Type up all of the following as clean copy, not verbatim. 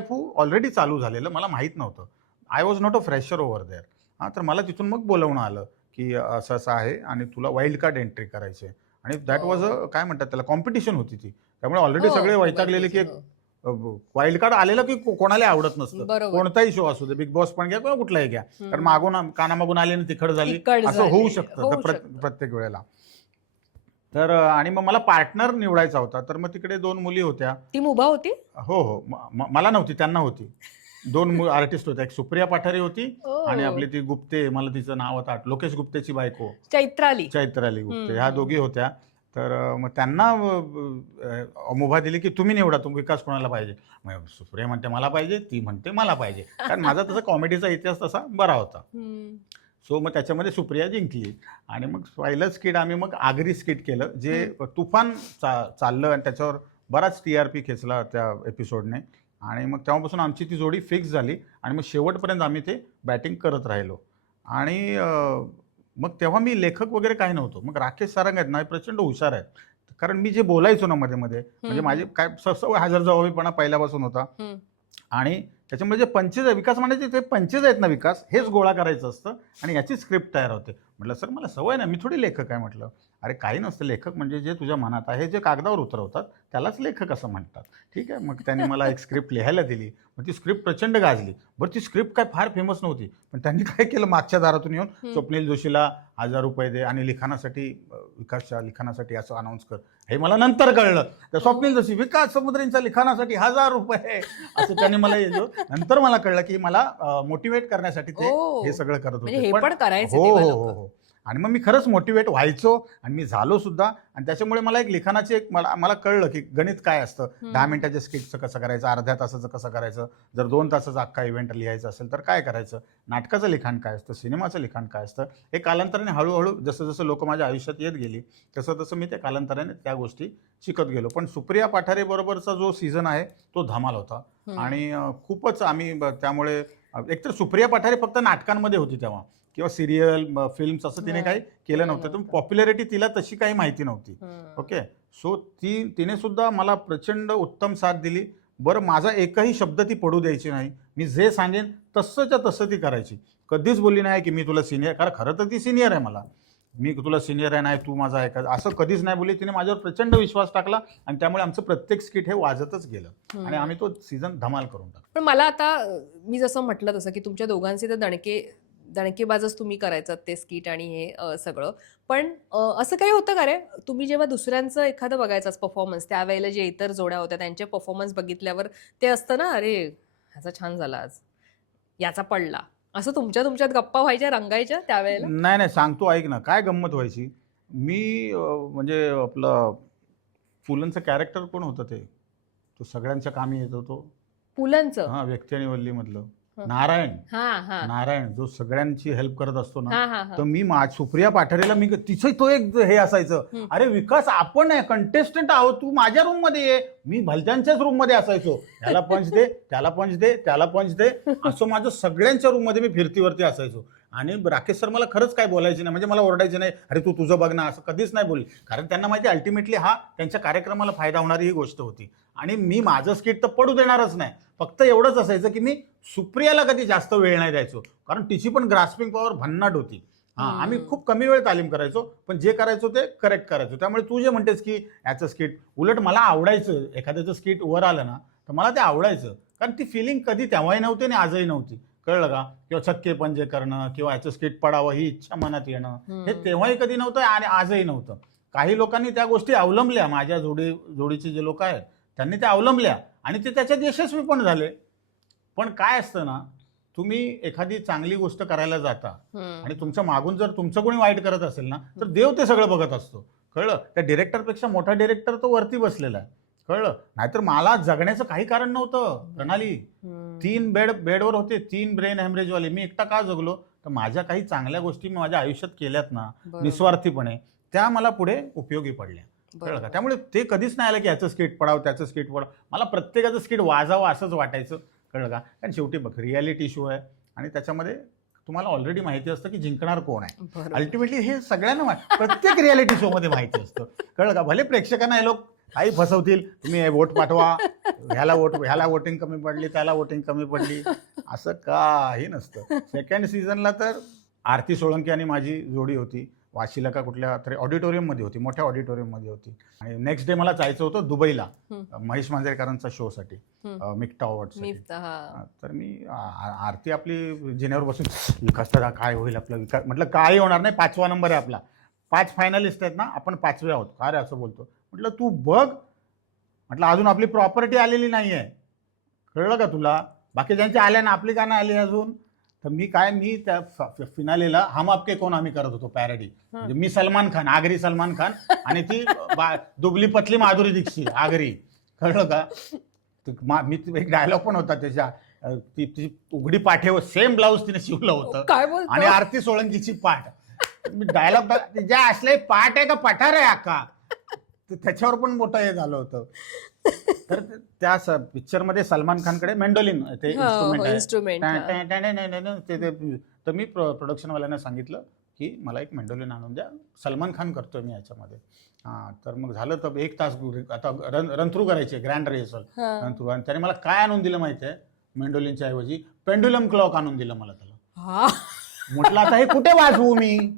फू already चालू झालेलं, मला माहीत नव्हतं. I was not a fresher over there. तर मला तिथून मग बोलावणं आलं, की असं असं आहे आणि तुला वाईल्ड कार्ड एंट्री करायची आहे. आणि दॅट वॉज हो. काय म्हणतात त्याला, कॉम्पिटिशन होती ती. त्यामुळे ऑलरेडी हो, सगळे हो, वैतागलेले, की भरपूरची. एक हो. वाईल्ड कार्ड आलेलं की कोणाला आवडत नसतं. बरोबर. कोणताही शो असू दे, बिग बॉस पण घ्या किंवा कुठलाही घ्या. कारण हं. मागून कानामागून आली आणि तिखट झाली, तिखट असं होऊ झाली. शकतं होऊ शकतं. प्रत्येक वेळेला. तर आणि मग मला पार्टनर निवडायचा होता. तर मग तिकडे 2 मुली होत्या. ती मुभा होती? हो, हो. मला नव्हती, त्यांना होती. 2 आर्टिस्ट होत्या. एक सुप्रिया पाठारे होती आणि ओह! आपली ती गुप्ते, मला तिचं नाव आता लोकेश गुप्तेची बायको चैत्राली. चैत्राली हं, गुप्ते, ह्या हं. दोघी होत्या. तर मग त्यांना मुभा दिली, की तुम्ही निवडा, विकास कोणाला पाहिजे. मग सुप्रिया म्हणते मला पाहिजे, ती म्हणते मला पाहिजे. कारण माझा तसा कॉमेडीचा इतिहास तसा बरा होता. हं. सो मग त्याच्यामध्ये सुप्रिया जिंकली आणि मग पहिलं स्किट आम्ही मग आगरी स्किट केलं, जे तुफान चाललं आणि त्याच्यावर बराच TRP खेचला त्या एपिसोडने. आणि मग तेव्हापासून आमची ती जोडी फिक्स झाली आणि मग शेवटपर्यंत आम्ही ते बॅटिंग करत राहिलो. आणि मग तेव्हा मी लेखक वगैरे काही नव्हतो. मग राकेश सारंग आहेत ना, हे प्रचंड हुशार आहेत. कारण मी जे बोलायचो ना मध्ये-मध्ये, म्हणजे माझे काय सवय हजरजबाबीपणा पहिल्यापासून होता. हं. आणि त्याच्यामुळे जे पंचेस आहे, विकास म्हणायचे ते पंचेस आहेत ना विकास, हेच गोळा करायचं असतं आणि याची स्क्रिप्ट तयार होते. म्हटलं सर मला सवय नाही, मी थोडी लेखक आहे. म्हटलं अरे काही नसतं, लेखक म्हणजे जे तुझ्या मनात आहे, जे कागदावर उतरवतात त्यालाच लेखक असं म्हणतात. ठीक आहे. मग त्यांनी मला एक स्क्रिप्ट लिहायला दिली. मग ती स्क्रिप्ट प्रचंड गाजली. बरं ती स्क्रिप्ट काय फार फेमस नव्हती, पण त्यांनी काय केलं, मागच्या दारातून येऊन स्वप्नील जोशीला ₹1000 दे आणि लिखाणासाठी विकासच्या लिखाणासाठी असं अनाऊन्स कर. हे मला नंतर कळलं. तर स्वप्नील जोशी विकास समुद्रेंच्या लिखाणासाठी ₹1000 असं त्यांनी मला नंतर मला कळलं, की मला मोटिवेट करण्यासाठी ते ओह! हे सगळं करत म्हणजे होते. हे पण करायचे हो, तेव्हा हो, हो, लोकं. हो. आणि मग मी खरंच मोटिवेट व्हायचो आणि मी झालो सुद्धा. आणि त्याच्यामुळे मला एक लिखाणाची मला कळलं, की गणित काय असतं. 10 मिनिटाच्या स्किटचं कसं करायचं, अर्ध्या तासाचं कसं करायचं, जर 2 तासाचा अख्खा इव्हेंट लिहायचा असेल तर काय करायचं, नाटकाचं लिखाण काय असतं, सिनेमाचं लिखाण काय असतं. हे कालांतराने हळूहळू जसं लोक माझ्या आयुष्यात येत गेली तसं मी त्या कालांतराने त्या गोष्टी शिकत गेलो. पण सुप्रिया पाठारे बरोबरचा जो सीझन आहे तो धमाल होता. आणि खूपच आम्ही त्यामुळे एकतर सुप्रिया पाठारे फक्त नाटकांमध्ये होती तेव्हा, किंवा सिरियल फिल्म्स असं तिने काही केलं नव्हतं. तर पॉप्युलॅरिटी तिला तशी काही माहिती नव्हती. ओके. सो तिने सुद्धा मला प्रचंड उत्तम साथ दिली. बरं, माझा एकही शब्द ती पडू द्यायची नाही. मी जे सांगेन तसंच्या तसं ती करायची. कधीच बोलली नाही की मी तुला सिनियर, कारण खरं तर ती सिनियर आहे मला. मी तुला सिनियर आहे, नाही तू माझा ऐका, असं कधीच नाही बोलली. तिने माझ्यावर प्रचंड विश्वास टाकला आणि त्यामुळे आमचं प्रत्येक स्किट हे वाजतच गेलं आणि आम्ही तो सीझन धमाल करून टाकला. पण मला आता मी जसं म्हटलं तसं की तुमच्या दोघांचे तर दणकेबाजच तुम्ही करायचं ते स्किट आणि हे सगळं. पण असं काही होतं का रे, तुम्ही जेव्हा दुसऱ्यांचं एखादं बघायचं परफॉर्मन्स, त्यावेळेला जे इतर जोड्या होत्या त्यांचे परफॉर्मन्स बघितल्यावर ते असतं ना, अरे ह्याचा छान झाला आज, याचा पडला, असं तुमच्यात गप्पा व्हायच्या, रंगायच्या त्यावेळेला? नाही, सांगतो ऐक ना, काय गंमत व्हायची. मी म्हणजे आपलं पुलंचं कॅरेक्टर कोण होतं ते? तो सगळ्यांच्या कामी येतो तो. पुलंचं? व्यक्ती आणि वल्लीमधलं. हं. नारायण. हां, हां. नारायण जो सगळ्यांची हेल्प करत असतो ना, हां, हां, हां. तर मी सुप्रिया पाठारेला तिचं तो एक हे असायचं, अरे विकास आपण कंटेस्टंट आहोत, तू माझ्या रूम मध्ये ये. मी भलत्यांच्याच रूम मध्ये असायचो. त्याला पंच दे, त्याला पंच दे, त्याला पंच दे, असं माझं सगळ्यांच्या रूम मध्ये मी फिरतीवरती असायचो. आणि राकेश सर मला खरंच काय बोलायचे नाही, म्हणजे मला ओरडायचे नाही, अरे तू तुझं बघ ना, असं कधीच नाही बोलले. कारण त्यांना माहिती अल्टिमेटली हा त्यांच्या कार्यक्रमाला फायदा होणारी ही गोष्ट होती. आणि मी माझं स्किट तर पडू देणारच नाही. फक्त एवढंच असायचं की मी सुप्रियाला कधी जास्त वेळ नाही द्यायचो, कारण तिची पण ग्रास्पिंग पॉवर भन्नाट होती. आम्ही खूप कमी वेळ तालीम करायचो, पण जे करायचो ते करेक्ट करायचो. त्यामुळे तू जे म्हणतेस की याचं स्किट, उलट मला आवडायचं, एखाद्याचं स्किट वर आलं ना तर मला ते आवडायचं. कारण ती फिलिंग कधी तेव्हाही नव्हती आणि आजही नव्हती. कळलं का? किंवा छक्के पंजे करणं किंवा याचं स्किट पडावं ही इच्छा मनात येणं, हे तेव्हाही कधी नव्हतं आणि आजही नव्हतं. काही लोकांनी त्या गोष्टी अवलंबल्या, माझ्या जोडीचे जे लोक आहेत त्यांनी त्या अवलंबल्या आणि ते त्याच्यात यशस्वी पण झाले. पण काय असतं ना, तुम्ही एखादी चांगली गोष्ट करायला जाता आणि तुमच्या मागून जर तुमचं कोणी वाईट करत असेल ना, तर देव ते सगळं बघत असतो. कळलं? त्या डिरेक्टरपेक्षा मोठा डिरेक्टर तो वरती बसलेला आहे. कळलं? नाहीतर मला जगण्याचं काही कारण नव्हतं. प्रणाली 3 बेडवर होते, 3 ब्रेन हॅमरेजवाले. मी एकटा का जगलो? तर माझ्या काही चांगल्या गोष्टी मी माझ्या आयुष्यात केल्यात ना निस्वार्थीपणे, त्या मला पुढे उपयोगी पडल्या. कळलं का? त्यामुळे ते कधीच नाही आलं की याचं स्किट पडावं, त्याचं स्किट पडावं. मला प्रत्येकाचं स्किट वाजावं असंच वाटायचं. कळलं का? कारण शेवटी बघ, रियालिटी शो आहे आणि त्याच्यामध्ये तुम्हाला ऑलरेडी माहिती असतं की जिंकणार कोण आहे. अल्टिमेटली हे सगळ्यांना प्रत्येक रियालिटी शो मध्ये माहिती असतं. कळलं का? भले प्रेक्षकांना हे लोक काही फसवतील. तुम्ही हे वोट पाठवा, ह्याला वोटिंग कमी पडली, त्याला वोटिंग कमी पडली, असं काही नसतं. सेकंड सीझनला तर आरती सोळंकी आणि माझी जोडी होती. वाशीला का कुठल्या तरी ऑडिटोरियममध्ये होती, मोठ्या ऑडिटोरियममध्ये होती. आणि नेक्स्ट डे मला जायचं होतं दुबईला महेश मांजरेकरांचा शोसाठी, मिक्टा अवॉर्डसाठी. तर मी आरती आपली जिन्यावर बसून विकास दादा काय होईल आपला विकास, म्हटलं काही होणार नाही, 5वा नंबर आहे आपला, 5 फायनलिस्ट आहेत ना, आपण 5वे आहोत. का रे असं बोलतो? म्हटलं तू बघ, म्हटलं अजून आपली प्रॉपर्टी आलेली नाही आहे, कळलं का तुला? बाकी ज्यांची आल्या ना, आपली का नाही आली अजून? तर मी त्या फिनालेला हम आपके कौन आम्ही करत होतो पॅरडी. म्हणजे मी सलमान खान, आगरी सलमान खान, आणि ती दुबली पतली माधुरी दीक्षित आगरी, कळलं का? मी एक डायलॉग पण होता त्याच्या, ती उघडी पाठेवर सेम ब्लाऊज तिने शिवलं होतं आणि आरती सोळंकीची पाठ. मी डायलॉग ज्या असले पाठ आहे का पठार आहे आका, त्याच्यावर पण मोठं हे झालं होतं. तर त्या पिक्चरमध्ये सलमान खानकडे मेंडोलिन ते इन्स्ट्रुमेंट आहे. तर मी प्रोडक्शनवाल्यांना सांगितलं की मला एक मेंडोलिन आणून द्या, सलमान खान करतोय मी याच्यामध्ये. तर मग झालं. तर 1 तास आता रन थ्रू करायचे, ग्रँड रिहर्सल रन थ्रू. आणि त्याने मला काय आणून दिलं माहिती आहे? मेंडोलिनच्या ऐवजी पेंडुलम क्लॉक आणून दिलं मला त्याला. म्हटलं आता हे कुठे वाजवू मी?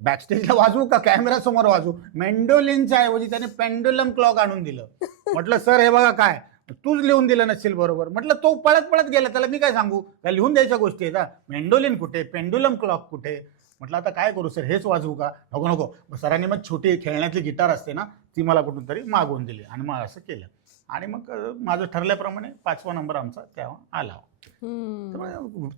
बॅकस्टेजला वाजवू का कॅमेरा समोर वाजवू? मेंडोलिनच्या ऐवजी त्याने पेंडुलम क्लॉक आणून दिलं. म्हटलं सर हे बघा काय, तूच लिहून दिलं नसेल बरोबर. म्हटलं तो पळत गेला, त्याला मी काय सांगू? काय लिहून द्यायच्या गोष्टी आहेत का? मेंडोलिन कुठे, पेंडुलम क्लॉक कुठे? म्हटलं आता काय करू सर, हेच वाजवू का? नको. सरांनी मग छोटी खेळण्यातली गिटार असते ना, ती मला कुठून तरी मागवून दिली आणि मग असं केलं. आणि मग माझं ठरल्याप्रमाणे 5वा नंबर आमचा तेव्हा आला.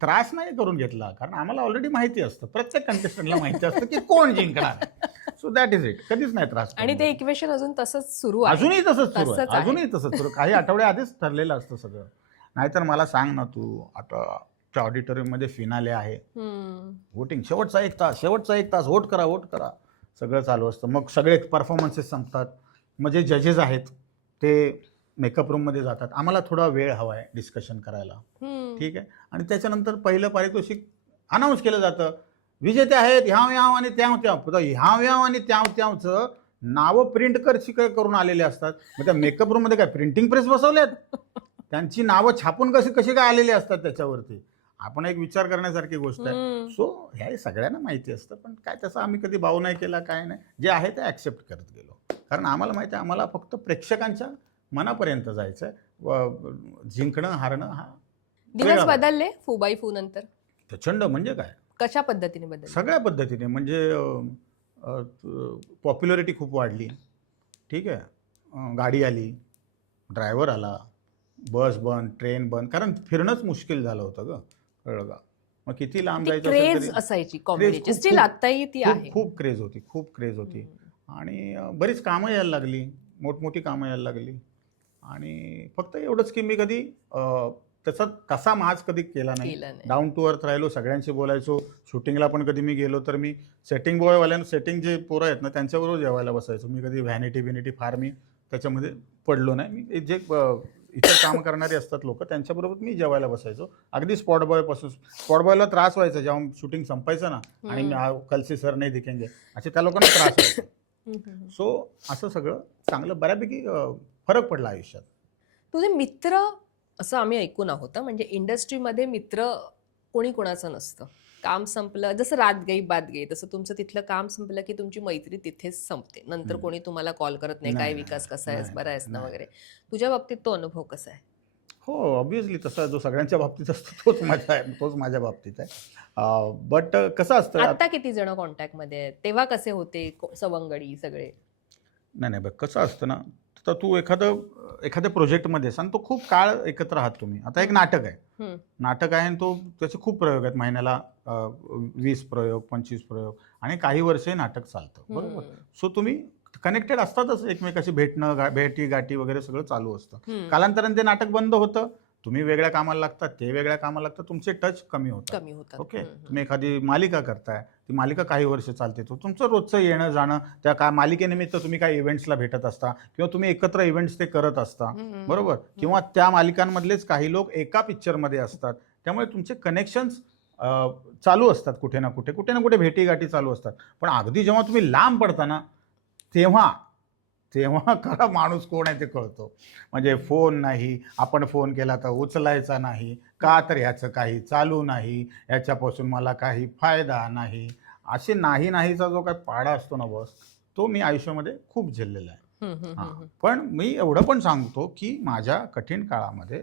त्रास नाही करून घेतला, कारण आम्हाला ऑलरेडी माहिती असतं, प्रत्येक कंटेस्टंटला माहिती असतं की कोण जिंकणार. So that is it. कधीच नाही त्रास. आणि ते इक्वेशन अजून तसंच सुरू आहे, अजूनही तसंच सुरू. काही आठवडे आधीच ठरलेलं असतं सगळं. नाहीतर मला सांग ना तू, आता ऑडिटोरियम मध्ये फिनाले आहे, वोटिंग शेवटचा एक तास वोट करा सगळं चालू असतं. मग सगळे परफॉर्मन्सेस संपतात. मग जे जजेस आहेत ते मेकअप रूम मध्ये जातात. आम्हाला थोडा वेळ हवा आहे डिस्कशन करायला, ठीक आहे. आणि त्याच्यानंतर पहिलं पारितोषिक अनाऊन्स केलं जातं. विजेते आहेत ह्याव आणि ह्याव आणि त्यावचं नावं प्रिंट करून आलेले असतात. मग त्या मेकअप रूम मध्ये काय प्रिंटिंग प्रेस बसवल्यात? त्यांची नावं छापून कशी काय आलेली असतात त्याच्यावरती. आपण एक विचार करण्यासारखी गोष्ट आहे. सो ह्या सगळ्यांना माहिती असतं, पण काय तसं आम्ही कधी भाव नाही केला, काय नाही. जे आहे ते ऍक्सेप्ट करत गेलो, कारण आम्हाला माहिती आहे आम्हाला फक्त प्रेक्षकांच्या मनापर्यंत जायचंय. जिंकणं हारणं हा दिवस बदलले फू नंतर प्रचंड. म्हणजे काय, कशा पद्धतीने बदलले? सगळ्या पद्धतीने. म्हणजे पॉप्युलरिटी खूप वाढली, ठीक आहे. गाडी आली, ड्रायव्हर आला, बस बंद, ट्रेन बंद, कारण फिरणंच मुश्किल झालं होतं ग, कळलं का? मग किती लांब जायचं क्रेज असायची कॉमेडीची, स्टिल आताही ती आहे. खूप क्रेज होती. आणि बरीच कामं यायला लागली, मोठमोठी कामं यायला लागली. आणि फक्त एवढंच की मी कधी तसा माज कधी केला नाही. डाऊन टू अर्थ राहिलो, सगळ्यांशी बोलायचो. शूटिंगला पण कधी मी गेलो तर मी सेटिंग बॉयवाल्यांना, सेटिंग जे पोरं आहेत ना त्यांच्याबरोबर जेवायला बसायचो. मी कधी व्हॅनिटी फार मी त्याच्यामध्ये पडलो नाही. मी जे इतर काम करणारे असतात लोक, त्यांच्याबरोबर मी जेवायला बसायचो. अगदी स्पॉट बॉयला त्रास व्हायचा जेव्हा शूटिंग संपायचं ना, आणि कलसे सर नाही दिखेंगे असे त्या लोकांना त्रास व्हायचा. सो असं सगळं चांगलं बऱ्यापैकी फरक पडला आयुष्यात. तुझे मित्र असं आम्ही ऐकून आहोत, म्हणजे इंडस्ट्रीमध्ये मित्र कोणी कोणाचं नसतं. काम संपलं, जसं रात गई बात गई, तसं तुमचं तिथलं काम संपलं की तुमची मैत्री तिथेच संपते. नंतर कोणी तुम्हाला कॉल करत नाही, काय विकास कसा आहेस, बरा आहेस ना वगैरे. तुझ्या बाबतीत तो अनुभव कसा आहे? हो, ऑब्व्हियसली तसा जो सगळ्यांच्या बाबतीत असतो तोच माझ्या बाबतीत आहे. बट कसं असतं, आता किती जण कॉन्टॅक्टमध्ये आहेत, तेव्हा कसे होते सवंगडी सगळे? नाही बघ, कसं असतं ना, तर तू एखाद्या प्रोजेक्टमध्ये सांग, तो खूप काळ एकत्र आहात तुम्ही. आता एक नाटक आहे आणि त्याचे खूप प्रयोग आहेत, महिन्याला 20 प्रयोग 25 प्रयोग, आणि काही वर्षे नाटक चालतं, बरोबर. सो तुम्ही कनेक्टेड असतातच एकमेकाशी, भेटी गाठी वगैरे सगळं चालू असतं. कालांतराने ते नाटक बंद होतं, तुम्ही वेगळ्या कामाला लागतात, ते वेगळ्या कामाला लागतात, तुमचे टच कमी होतात. ओके, तुम्ही एखादी मालिका करताय, ती मालिका काही वर्ष चालते, तो तुमचं रोजचं येणं जाणं, त्या मालिकेनिमित्त तुम्ही काही इव्हेंट्सला भेटत असता, किंवा तुम्ही एकत्र इव्हेंट्स ते करत असता, बरोबर. किंवा त्या मालिकांमधलेच काही लोक एका पिक्चरमध्ये असतात, त्यामुळे तुमचे कनेक्शन्स चालू असतात, कुठे ना कुठे भेटी गाठी चालू असतात. पण अगदी जेव्हा तुम्ही लांब पडता ना, तेव्हा तेव्हा खरा माणूस कोण आहे ते कळतो. म्हणजे फोन नाही, आपण फोन केला तर उचलायचा नाही, का तर ह्याचं काही चालू नाही, ह्याच्यापासून मला काही फायदा नाही, असे नाही नाहीचा जो काही पाडा असतो ना बॉस, तो मी आयुष्यामध्ये खूप झेललेला आहे. हम्म, हम्म, हां, हम्म, पण मी एवढं पण सांगतो की माझ्या कठीण काळामध्ये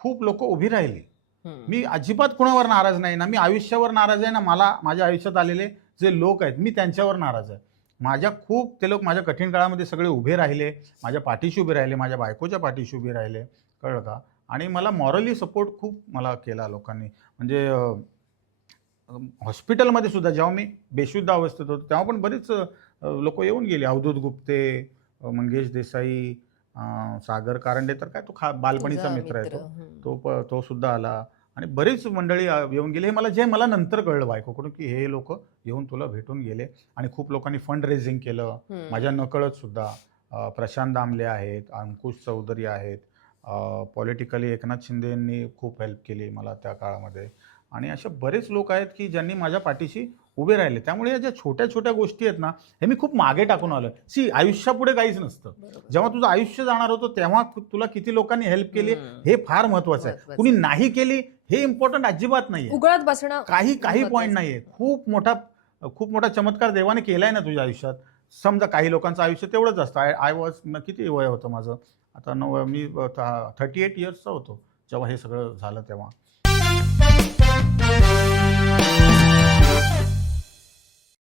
खूप लोक उभी राहिली. हम्म. मी अजिबात कुणावर नाराज नाही ना, मी आयुष्यावर नाराज आहे ना, मला माझ्या आयुष्यात आलेले जे लोक आहेत मी त्यांच्यावर नाराज आहे. माझ्या खूप ते लोक माझ्या कठीण काळामध्ये सगळे उभे राहिले, माझ्या पाठीशी उभे राहिले, माझ्या बायकोच्या पाठीशी उभे राहिले, कळलं का? आणि मला मॉरली सपोर्ट खूप मला केला लोकांनी. म्हणजे हॉस्पिटलमध्ये सुद्धा जेव्हा मी बेशुद्ध अवस्थेत होतो तेव्हा पण बरीच लोक येऊन गेले. अवधूत गुप्ते, मंगेश देसाई, सागर कारंडे तर काय तो बालपणीचा तुझा मित्र आहे मित्र. तो. हम्म. तो सुद्धा आला आणि बरीच मंडळी येऊन गेली. हे मला नंतर कळलं बायकोकडून की हे लोक येऊन तुला भेटून गेले आणि खूप लोकांनी फंड रेझिंग केलं हम्म. माझ्या नकळत सुद्धा. प्रशांत दामले आहेत, अंकुश चौधरी आहेत, पॉलिटिकली एकनाथ शिंदेंनी खूप हेल्प केली मला त्या काळामध्ये आणि असे बरेच लोक आहेत की ज्यांनी माझ्या पाठीशी उभे राहिले. त्यामुळे या ज्या छोट्या छोट्या गोष्टी आहेत ना, हे मी खूप मागे टाकून आलोय. आयुष्यापुढे काहीच नसतं. बरोबर. जेव्हा तुझं आयुष्य जाणार होतं तेव्हा तुला किती लोकांनी हेल्प केली हम्म. हे फार महत्वाचं आहे. महत्वाचं कुणी आहे. नाही केली हे इम्पॉर्टंट अजिबात नाहीये. उघडत बसणं काही पॉईंट महत्वाचं. नाहीये. खूप मोठा चमत्कार देवाने केलाय ना तुझ्या आयुष्यात. समजा काही लोकांचं आयुष्य तेवढंच असतं. आय वॉज किती वय होतं माझं आता मी 38 इयर्सचा होतो जेव्हा हे सगळं झालं तेव्हा.